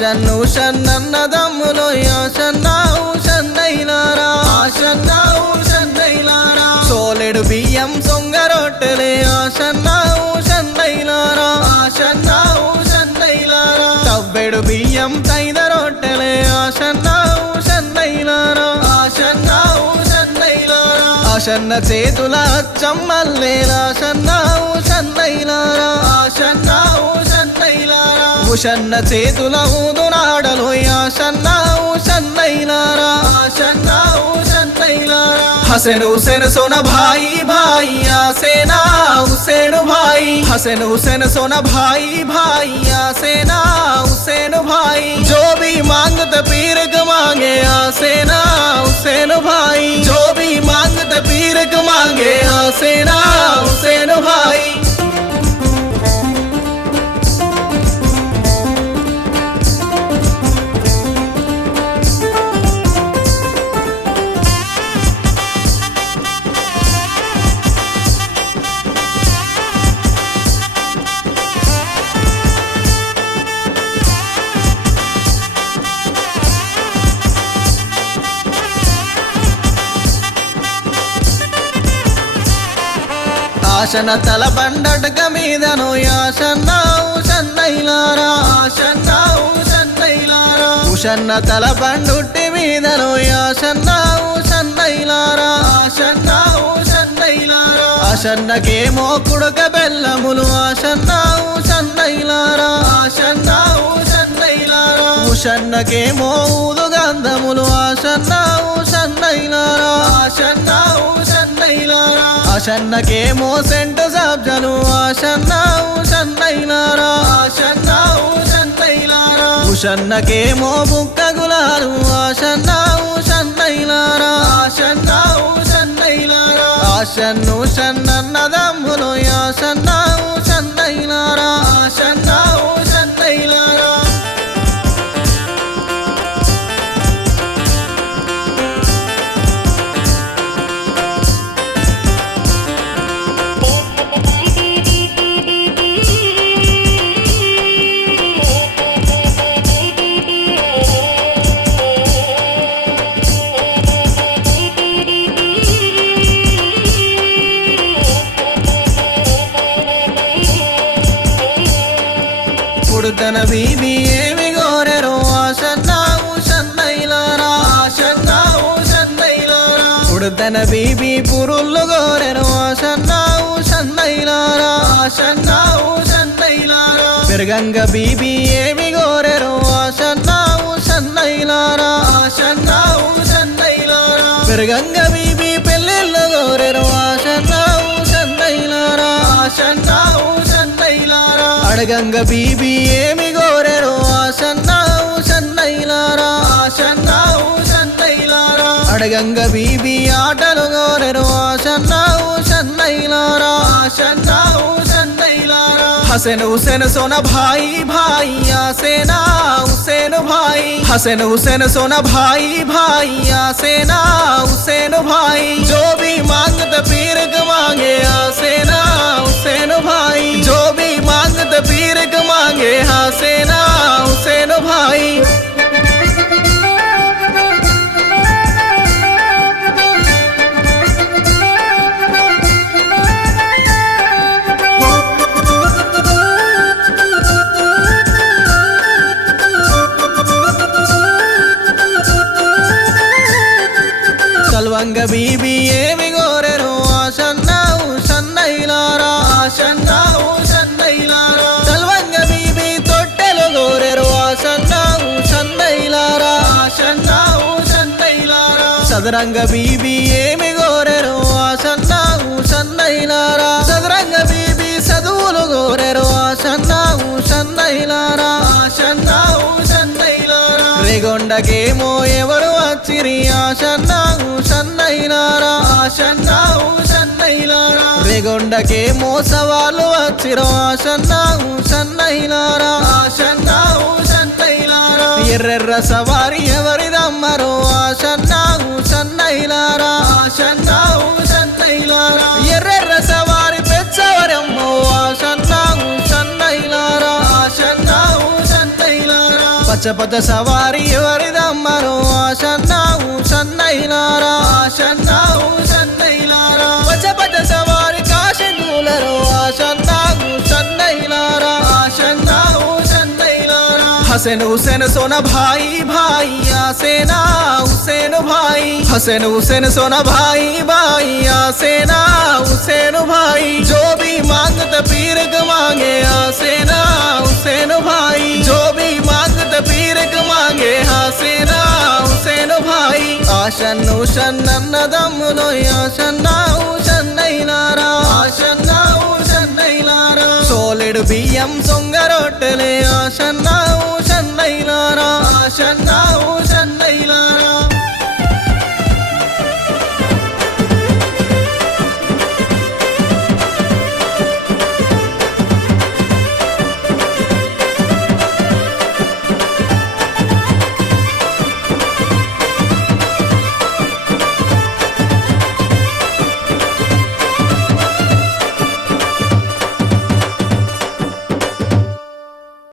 ఆశన్ను షన్నన్నదమ్ములో ఆశన్నావు షన్నైలారా ఆశన్నావు షన్నైలారా సోలెడు బియ్యం సొంగరొట్టెలే ఆశన్నావు షన్నైలారా ఆశన్నావు షన్నైలారా తవ్వెడు బియ్యం తైద రొట్టెలే ఆశన్నావు షన్నైలారా ఆశన్నావు షన్నైలారా ఆశన్న చేతుల చమ్మల్లేలా షన్నావు షన్నైలారా ఆశన్నావు షన్నైలారా ఉషన్న చేతుల ఊదునాడలో ఆశన్నావు షన్నైలారా ఆశన్నావు షన్నైలారా हसन हुसैन सोना भाई भाई आसेना हुसैन भाई हसन हुसैन सोना भाई भाई आसेना हुसैन भाई जो भी मांगते पीर को मांगे आसेना हुसैन भाई जो भी मांगते पीर को मांगे आसेना हुसैन भाई ఆశన తల బండటక మీదను ఆశన్నావు షన్నైలారా ఆశన్నావు షన్నైలారా ఉషన్న తల బండుట్టి మీదను ఆశన్నావు షన్నైలారా ఆశన్నావు షన్నైలారా ఆశన్నకేమో కుడక బెల్లములు ఆశన్నావు షన్నైలారా ఆశన్నావు షన్నైలారా ఉషన్నకేమో ఊదుగంధములు ఆశన్నావు షన్నైలారా ఆశన్నావు షన్నైలారా ఆశన్నకేమో సెంటు సబ్జలు ఆశన్నావు షన్నైలారా ఆశన్నావు షన్నైలారా ఉషన్నకేమో బుక్క గులాలు ఆశన్నావు షన్నైలారా ఆశన్నావు షన్నైలారా ఆశన్ను షన్నన్నదమ్ములు ఆశన్నావు షన్నైలారా ఆశన్నావు షన్నైలారా ఉడతన బీబీ ఏమి గోరెరో ఆశన్నావు షన్నైలారా ఆశన్నావు షన్నైలారా ఉడతన బీబీ పురుళ్ళు గోరెరో ఆశన్నావు షన్నైలారా ఆశన్నావు షన్నైలారా పెరగంగ బీబీ ఏమి గోరెరో ఆశన్నావు షన్నైలారా ఆశన్నావు షన్నైలారా పెరగంగ బీబీ పెళ్ళిళ్ళు గోరెరో ఆశన్నావు షన్నైలారా ఆశన్నావు షన్నైలారా అడగంగ బీబీ ఏమి గోరెరో ఆశన్నావు షన్నైలారా ఆశన్నావు షన్నైలారా అడగంగ బీబీ ఆటలు గోరెరో ఆశన్నావు షన్నైలారా ఆశన్నావు షన్నైలారా हसन हुसैन सोना भाई भाई आसेना हुसैन भाई हसन हुसैन सोना भाई भाई आसेना हुसैन भाई जो भी मांगते पीर को मांगे आसेना हुसैन भाई जो भी मांगते पीर को मांगे आसेना हुसैन भाई తల్వంగ బీబీ ఏమి గోరెరో ఆశన్నావు షన్నైలారా ఆశన్నావు షన్నైలారా తల్వంగ బీబీ తొట్టెలు గోరెరో ఆశన్నావు షన్నైలారా ఆశన్నావు షన్నైలారా సదరంగ బీబీ ఏమి గోరెరో ఆశన్నావు షన్నైలారా సదరంగ బీబీ చదువులు గోరెరో ఆశన్నావు షన్నైలారా ఆశన్నావు షన్నైలారా రేగొండకేమో ఎవరు వచ్చిరి ఆశన్నావు షన్నైలారా ఆశన్నావు షన్నైలారా రేగొండకేమో సవాలు వచ్చిరో ఆశన్నావు షన్నైలారా ఆశన్నావు షన్నైలారా ఎర్రెర్ర సవారి ఎవరిదమ్మరో ఆశన్నావు షన్నైలారా ఆశన్నావు షన్నైలారా ఎర్రెర్ర సవారి పెచ్చవరమ్మో ఆశన్నావు షన్నైలారా ఆశన్నావు షన్నైలారా పచ్చ సవారి ఎవరిదమ్మరో ఆషన్నావు సన్నైలారా ఆషన్నావు సన్నైలారా పచ్చ సవారి కాశెందులరో ఆషన్నావు సన్నైలారా ఆషన్నావు సన్నైలారా हसन हुसैन सोना भाई भाई आसेना हुसैन भाई हसन हुसैन सोना भाई भाई आसेना हुसैन भाई जो भी मांगत पीर क मांगे आसेना हुसैन भाई जो भी मांगत पीर क मांगे आसेना हुसैन भाई आशन हुसन नन्नदम्मुलो आशन्ना हुसन नैलारा आशन्ना हुसन नैलारा सोलेड बिయ్యం సొంగ రొట్టెలే ఆశన్నావు సన్నైలారా ఆశన్నావు